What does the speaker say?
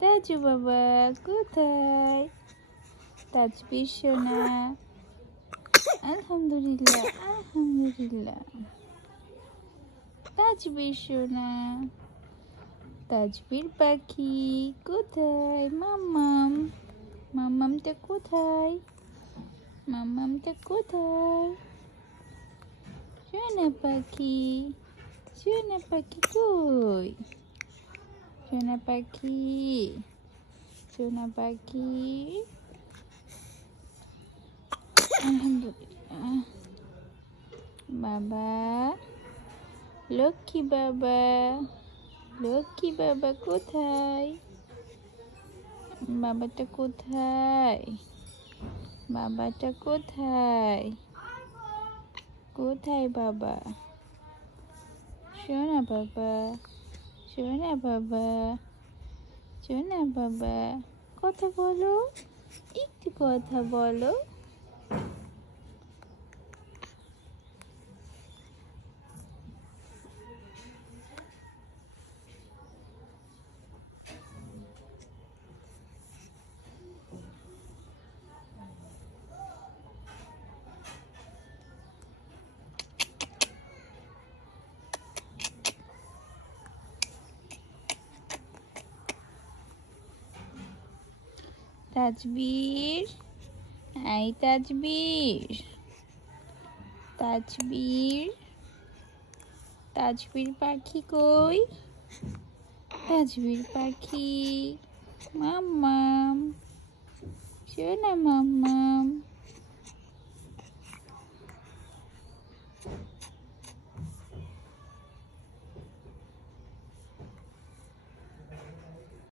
তাজু বাবা কোথায়? তাজবীর সোনা আলহামদুলিল্লাহ আলহামদুলিল্লাহ। তাজবীর সোনা, তাজবীর পাখি কোথায়? মাম্মাম, মাম্মামটা কোথায়? মাম্মামটা কোথায়? সোনা পাখি, সোনা পাখি কই? সোনা পাখি, সোনা পাখি আলহামদুলিল্লাহ। বাবা লক্ষ্মী বাবা, লক্ষ্মী বাবা কোথায়? বাবাটা কোথায়? বাবাটা কোথায়? কোথায় বাবা? সোনা বাবা, সোনা বাবা, সোনা বাবা কথা বলো, একটু কথা বলো। তাজবীর, এই তাজবীর, তাজবীর, তাজবীর পাখি কই? তাজবীর পাখি মাম্মাম, সোনা মাম্মাম।